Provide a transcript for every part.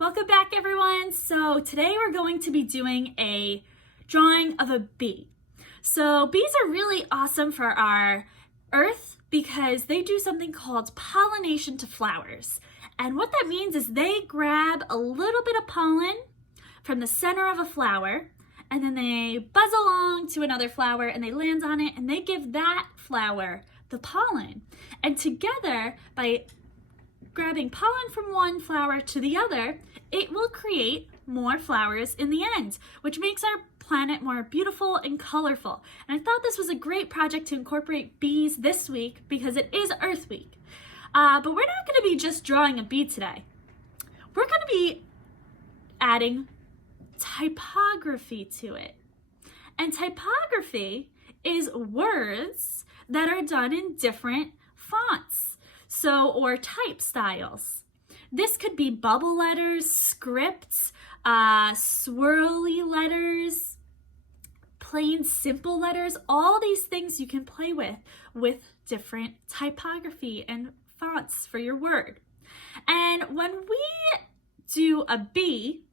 Welcome back, everyone. So today we're going to be doing a drawing of a bee. So bees are really awesome for our earth because they do something called pollination to flowers. And what that means is they grab a little bit of pollen from the center of a flower, and then they buzz along to another flower and they land on it and they give that flower the pollen. And together, by grabbing pollen from one flower to the other, it will create more flowers in the end, which makes our planet more beautiful and colorful. And I thought this was a great project to incorporate bees this week because it is Earth Week. But we're not going to be just drawing a bee today. We're going to be adding typography to it. And typography is words that are done in different fonts, or type styles. This could be bubble letters, scripts, swirly letters, plain simple letters. All these things you can play with different typography and fonts for your word. And when we do a B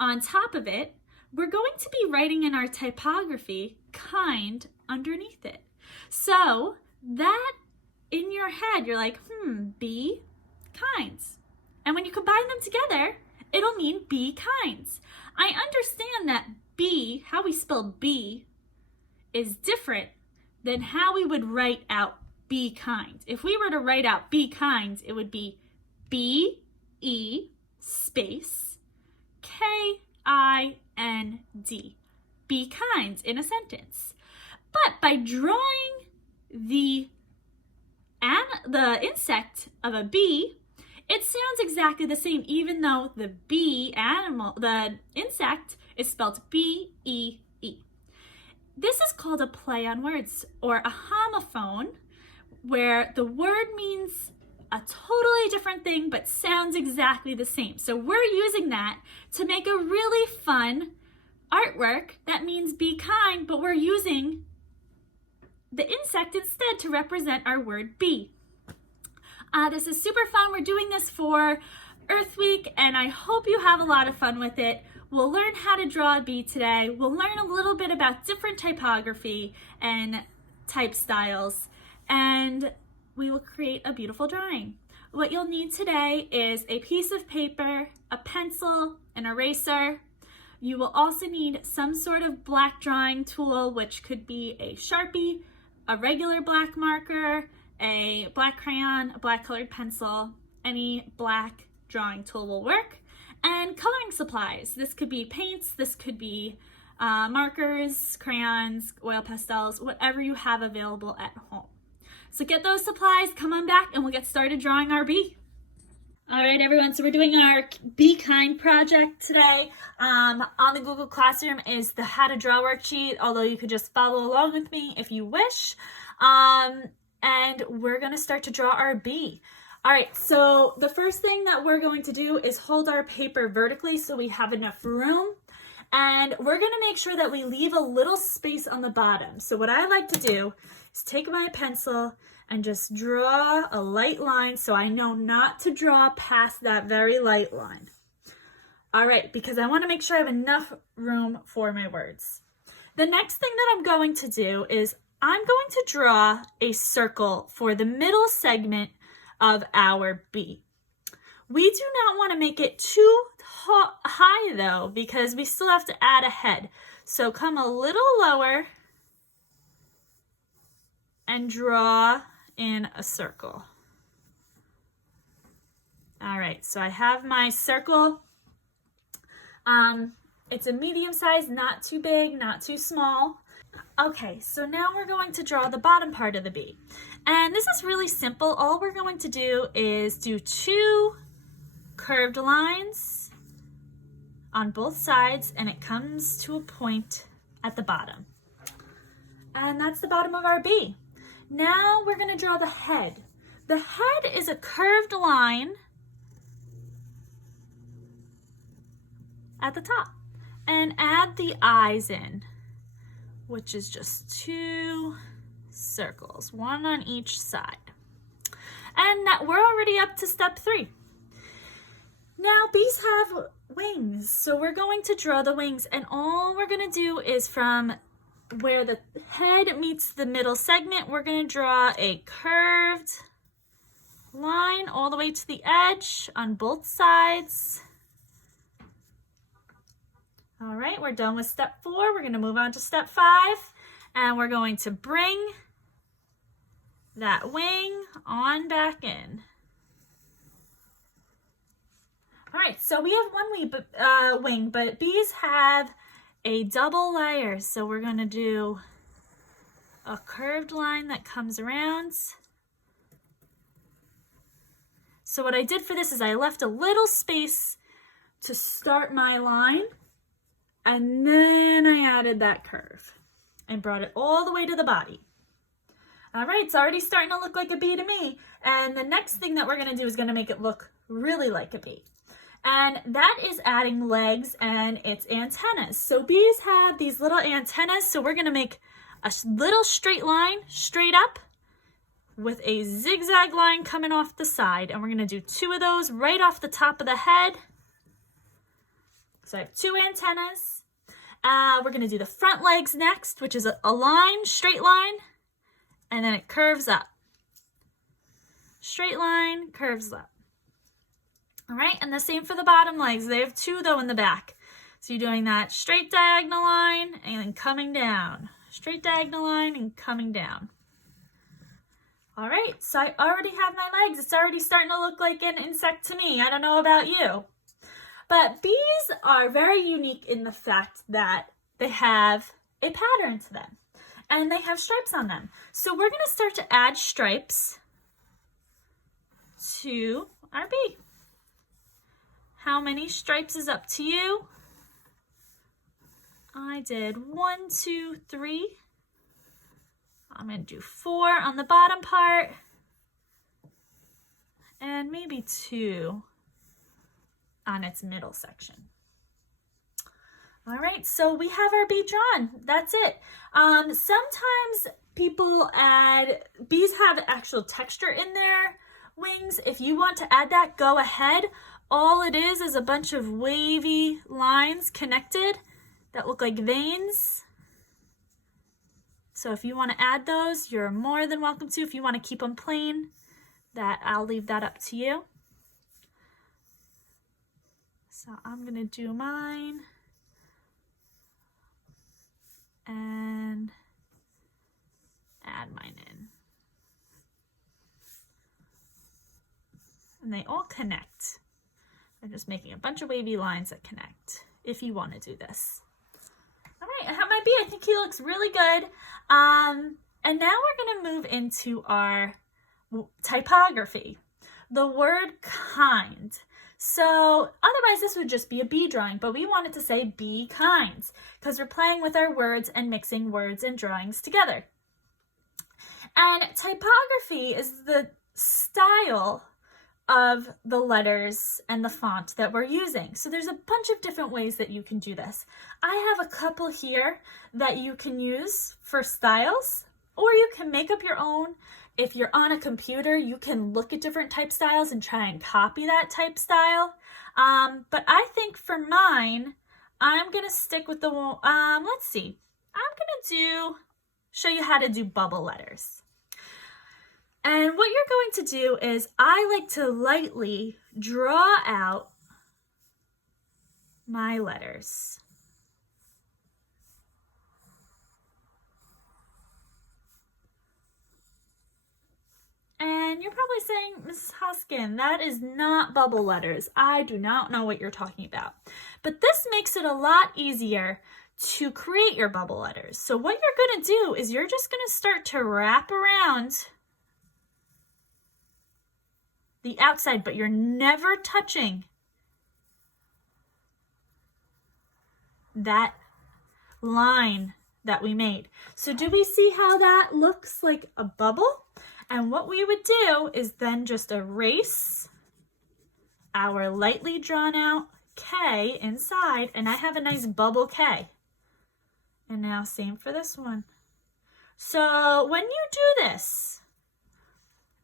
on top of it, we're going to be writing in our typography kind underneath it. So that in your head, you're like, bee kinds. And when you combine them together, it'll mean bee kinds. I understand that B, how we spell B, is different than how we would write out be kind. If we were to write out be kind, it would be B-E space K-I-N-D. Be kind in a sentence. But by drawing the insect of a bee, it sounds exactly the same, even though the the insect is spelled B-E-E. This is called a play on words, or a homophone, where the word means a totally different thing but sounds exactly the same. So we're using that to make a really fun artwork that means be kind, but we're using the insect instead to represent our word bee. This is super fun. We're doing this for Earth Week, and I hope you have a lot of fun with it. We'll learn how to draw a bee today. We'll learn a little bit about different typography and type styles, and we will create a beautiful drawing. What you'll need today is a piece of paper, a pencil, an eraser. You will also need some sort of black drawing tool, which could be a Sharpie, a regular black marker, a black crayon, a black colored pencil. Any black drawing tool will work. And coloring supplies. This could be paints, this could be markers, crayons, oil pastels, whatever you have available at home. So get those supplies, come on back, and we'll get started drawing our bee. All right, everyone, so we're doing our Be Kind project today. On the Google Classroom is the How to Draw worksheet, although you could just follow along with me if you wish. And we're gonna start to draw our bee. All right, so the first thing that we're going to do is hold our paper vertically so we have enough room. And we're gonna make sure that we leave a little space on the bottom. So what I like to do is take my pencil and just draw a light line so I know not to draw past that very light line. All right, because I wanna make sure I have enough room for my words. The next thing that I'm going to do is I'm going to draw a circle for the middle segment of our bee. We do not want to make it too high though, because we still have to add a head. So come a little lower and draw in a circle. All right, so I have my circle. It's a medium size, not too big, not too small. Okay, so now we're going to draw the bottom part of the bee. And this is really simple. All we're going to do is do 2 curved lines on both sides, and it comes to a point at the bottom. And that's the bottom of our bee. Now we're going to draw the head. The head is a curved line at the top. And add the eyes in, which is just 2 circles, 1 on each side. And we're already up to step 3. Now bees have wings, so we're going to draw the wings, and all we're going to do is from where the head meets the middle segment, we're going to draw a curved line all the way to the edge on both sides. All right, we're done with step 4. We're going to move on to step 5, and we're going to bring that wing on back in. All right, so we have one wing, but bees have a double layer. So we're going to do a curved line that comes around. So what I did for this is I left a little space to start my line, and then I added that curve and brought it all the way to the body. All right, it's already starting to look like a bee to me. And the next thing that we're going to do is going to make it look really like a bee. And that is adding legs and its antennas. So bees have these little antennas, so we're going to make a little straight line straight up with a zigzag line coming off the side. And we're going to do 2 of those right off the top of the head. So I have 2 antennas. We're going to do the front legs next, which is a line, straight line, and then it curves up. Straight line, curves up. All right, and the same for the bottom legs. They have 2 though in the back. So you're doing that straight diagonal line and then coming down. Straight diagonal line and coming down. All right, so I already have my legs. It's already starting to look like an insect to me. I don't know about you. But bees are very unique in the fact that they have a pattern to them. And they have stripes on them. So we're going to start to add stripes to our bee. How many stripes is up to you? I did 1, 2, 3. I'm going to do 4 on the bottom part. And maybe 2 on its middle section. All right, so we have our bee drawn. That's it. Sometimes bees have actual texture in their wings. If you want to add that, go ahead. All it is a bunch of wavy lines connected that look like veins. So if you want to add those, you're more than welcome to. If you want to keep them plain, I'll leave that up to you. So I'm going to do mine and add mine in. And they all connect. I'm just making a bunch of wavy lines that connect if you want to do this. All right, I have my bee. I think he looks really good. And now we're going to move into our typography. The word kind. So otherwise this would just be a bee drawing, but we wanted to say be kind because we're playing with our words and mixing words and drawings together. And typography is the style of the letters and the font that we're using. So there's a bunch of different ways that you can do this. I have a couple here that you can use for styles, or you can make up your own. If you're on a computer, you can look at different type styles and try and copy that type style. But I think for mine, I'm gonna stick with the, let's see. I'm gonna show you how to do bubble letters. And what you're going to do is I like to lightly draw out my letters. And you're probably saying, Mrs. Hoskin, that is not bubble letters. I do not know what you're talking about. But this makes it a lot easier to create your bubble letters. So what you're going to do is you're just going to start to wrap around the outside, but you're never touching that line that we made. So do we see how that looks like a bubble? And what we would do is then just erase our lightly drawn out K inside, and I have a nice bubble K. And now same for this one. So when you do this,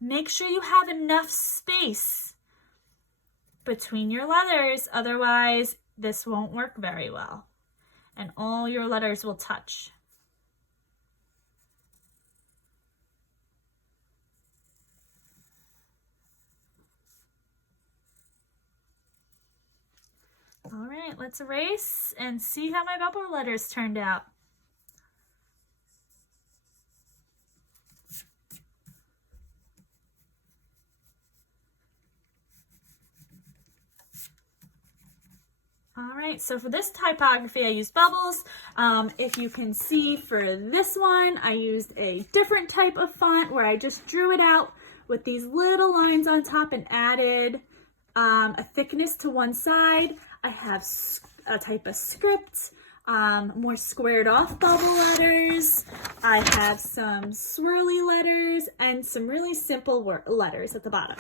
make sure you have enough space between your letters, otherwise this won't work very well and all your letters will touch. All right, let's erase and see how my bubble letters turned out. All right, so for this typography, I used bubbles. If you can see for this one, I used a different type of font where I just drew it out with these little lines on top and added a thickness to one side. I have a type of script, more squared off bubble letters. I have some swirly letters and some really simple letters at the bottom.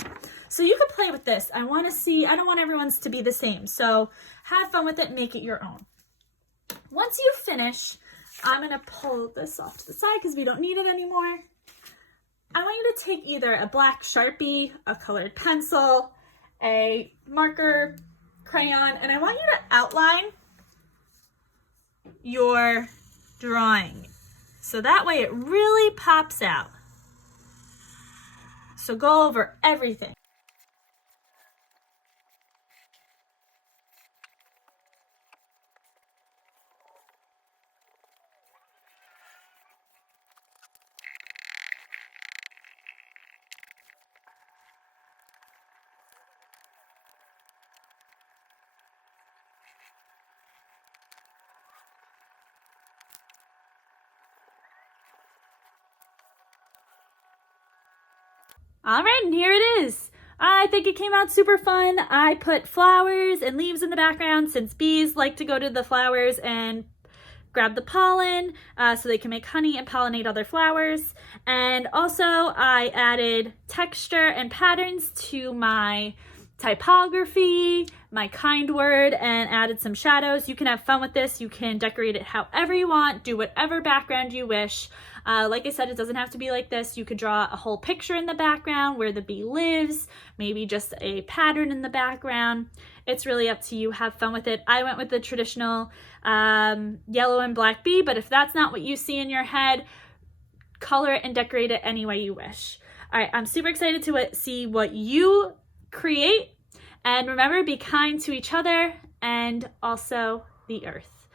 So you could play with this. I want to see, I don't want everyone's to be the same. So have fun with it, make it your own. Once you finish, I'm going to pull this off to the side because we don't need it anymore. I want you to take either a black Sharpie, a colored pencil, a marker, crayon, and I want you to outline your drawing so that way it really pops out. So go over everything. All right, and here it is. I think it came out super fun. I put flowers and leaves in the background since bees like to go to the flowers and grab the pollen so they can make honey and pollinate other flowers. And also I added texture and patterns to my typography, my kind word, and added some shadows. You can have fun with this. You can decorate it however you want, do whatever background you wish. Like I said, it doesn't have to be like this. You could draw a whole picture in the background where the bee lives, maybe just a pattern in the background. It's really up to you. Have fun with it. I went with the traditional yellow and black bee, but if that's not what you see in your head, color it and decorate it any way you wish. All right, I'm super excited to see what you create. And remember, be kind to each other and also the earth.